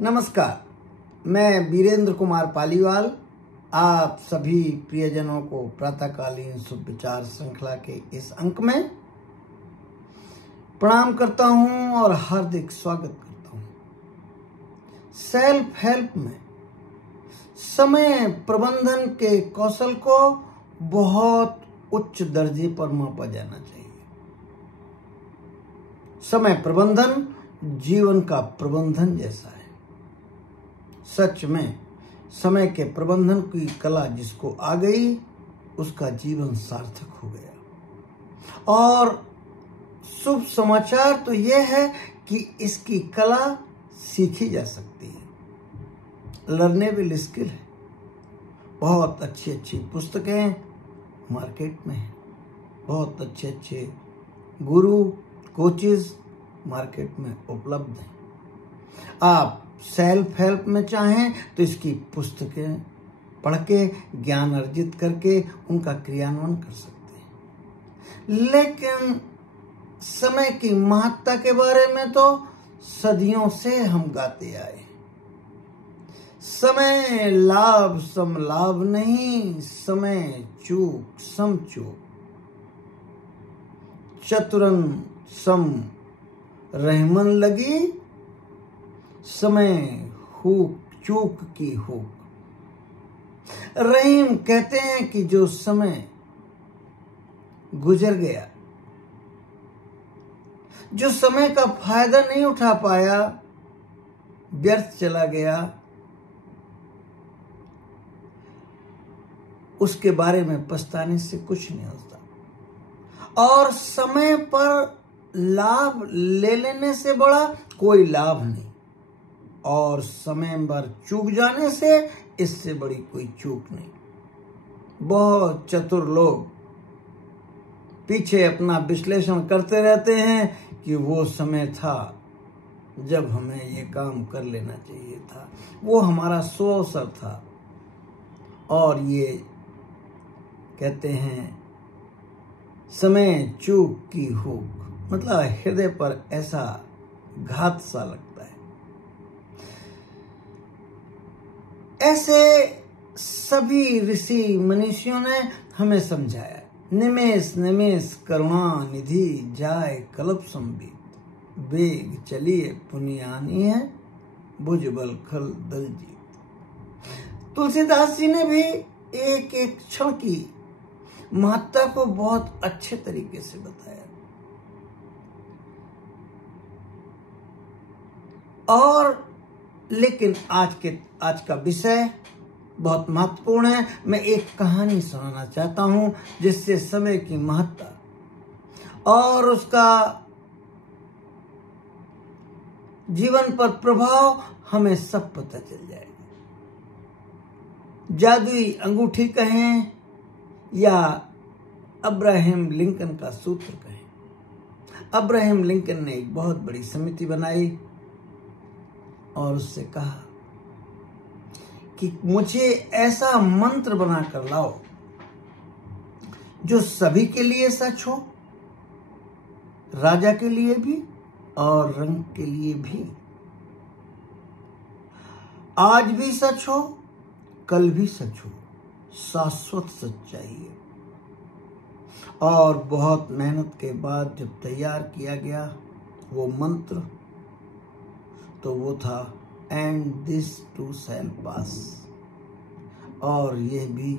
नमस्कार, मैं वीरेंद्र कुमार पालीवाल आप सभी प्रियजनों को प्रातःकालीन शुभ विचार श्रृंखला के इस अंक में प्रणाम करता हूं और हार्दिक स्वागत करता हूं। सेल्फ हेल्प में समय प्रबंधन के कौशल को बहुत उच्च दर्जे पर मापा जाना चाहिए। समय प्रबंधन जीवन का प्रबंधन जैसा है। सच में समय के प्रबंधन की कला जिसको आ गई उसका जीवन सार्थक हो गया। और शुभ समाचार तो यह है कि इसकी कला सीखी जा सकती है, लर्नेबल स्किल है। बहुत अच्छी अच्छी पुस्तकें मार्केट में हैं, बहुत अच्छे अच्छे गुरु कोचेस मार्केट में उपलब्ध हैं। आप सेल्फ हेल्प में चाहें तो इसकी पुस्तकें पढ़ के ज्ञान अर्जित करके उनका क्रियान्वयन कर सकते हैं। लेकिन समय की महत्ता के बारे में तो सदियों से हम गाते आए। समय लाभ सम लाभ नहीं, समय चूक सम चूक, चतुरन सम रहमन लगी, समय हुक चूक की हुक। रहीम कहते हैं कि जो समय गुजर गया, जो समय का फायदा नहीं उठा पाया, व्यर्थ चला गया, उसके बारे में पछताने से कुछ नहीं होता। और समय पर लाभ ले लेने से बड़ा कोई लाभ नहीं, और समय पर चूक जाने से इससे बड़ी कोई चूक नहीं। बहुत चतुर लोग पीछे अपना विश्लेषण करते रहते हैं कि वो समय था जब हमें ये काम कर लेना चाहिए था, वो हमारा सो अवसर था। और ये कहते हैं समय चूक की हुक, मतलब हृदय पर ऐसा घात सा लगता है। ऐसे सभी ऋषि मनीषियों ने हमें समझाया। निमेष निमेष करुणा निधि जाय कल्प संबित, वेग चलिए पुनियानी है भुजबल खल दल जीत। तुलसीदास जी ने भी एक एक क्षण की महत्ता को बहुत अच्छे तरीके से बताया। और लेकिन आज का विषय बहुत महत्वपूर्ण है। मैं एक कहानी सुनाना चाहता हूं जिससे समय की महत्ता और उसका जीवन पर प्रभाव हमें सब पता चल जाएगा। जादुई अंगूठी कहें या अब्राहम लिंकन का सूत्र कहें। अब्राहम लिंकन ने एक बहुत बड़ी समिति बनाई और उससे कहा कि मुझे ऐसा मंत्र बनाकर लाओ जो सभी के लिए सच हो, राजा के लिए भी और रंग के लिए भी। आज भी सच हो, कल भी सच हो, शाश्वत सच्चाई है। और बहुत मेहनत के बाद जब तैयार किया गया वो मंत्र, तो वो था एंड दिस टू शैल पास, और यह भी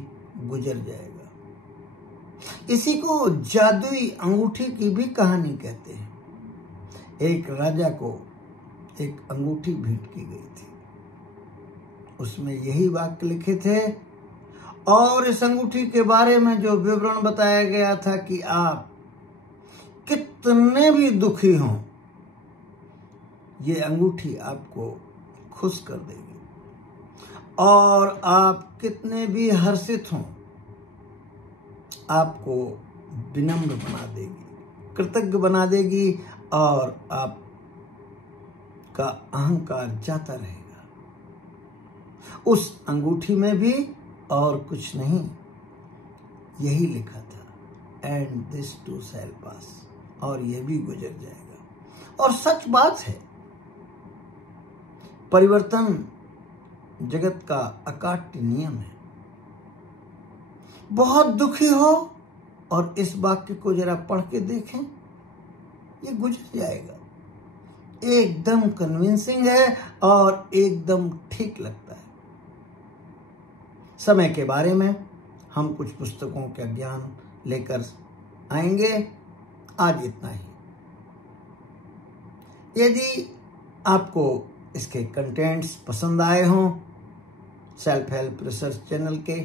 गुजर जाएगा। इसी को जादुई अंगूठी की भी कहानी कहते हैं। एक राजा को एक अंगूठी भेंट की गई थी, उसमें यही वाक्य लिखे थे, और इस अंगूठी के बारे में जो विवरण बताया गया था कि आप कितने भी दुखी हों, ये अंगूठी आपको खुश कर देगी, और आप कितने भी हर्षित हों, आपको विनम्र बना देगी, कृतज्ञ बना देगी, और आपका अहंकार जाता रहेगा। उस अंगूठी में भी और कुछ नहीं, यही लिखा था एंड दिस टू शैल पास, और यह भी गुजर जाएगा। और सच बात है, परिवर्तन जगत का अकाट्य नियम है। बहुत दुखी हो और इस वाक्य को जरा पढ़ के देखें, ये गुजर जाएगा। एकदम कन्विंसिंग है और एकदम ठीक लगता है। समय के बारे में हम कुछ पुस्तकों का ज्ञान लेकर आएंगे। आज इतना ही। यदि आपको इसके कंटेंट्स पसंद आए हों सेल्फ हेल्प रिसर्च चैनल के,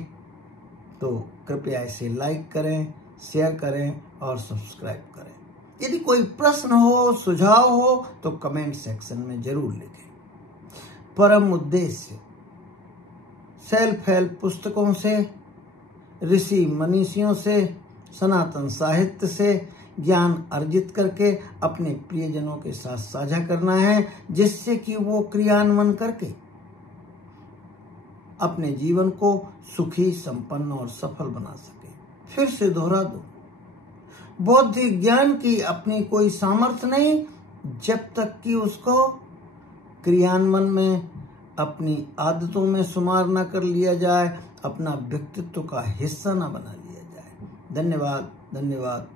तो कृपया इसे लाइक करें, शेयर करें और सब्सक्राइब करें। यदि कोई प्रश्न हो, सुझाव हो तो कमेंट सेक्शन में जरूर लिखें। परम उद्देश्य सेल्फ हेल्प पुस्तकों से, ऋषि मनीषियों से, सनातन साहित्य से ज्ञान अर्जित करके अपने प्रियजनों के साथ साझा करना है, जिससे कि वो क्रियान्वयन करके अपने जीवन को सुखी, संपन्न और सफल बना सके। फिर से दोहरा दो, बौद्धिक ज्ञान की अपनी कोई सामर्थ्य नहीं जब तक कि उसको क्रियान्वयन में अपनी आदतों में शुमार न कर लिया जाए, अपना व्यक्तित्व का हिस्सा न बना लिया जाए। धन्यवाद, धन्यवाद।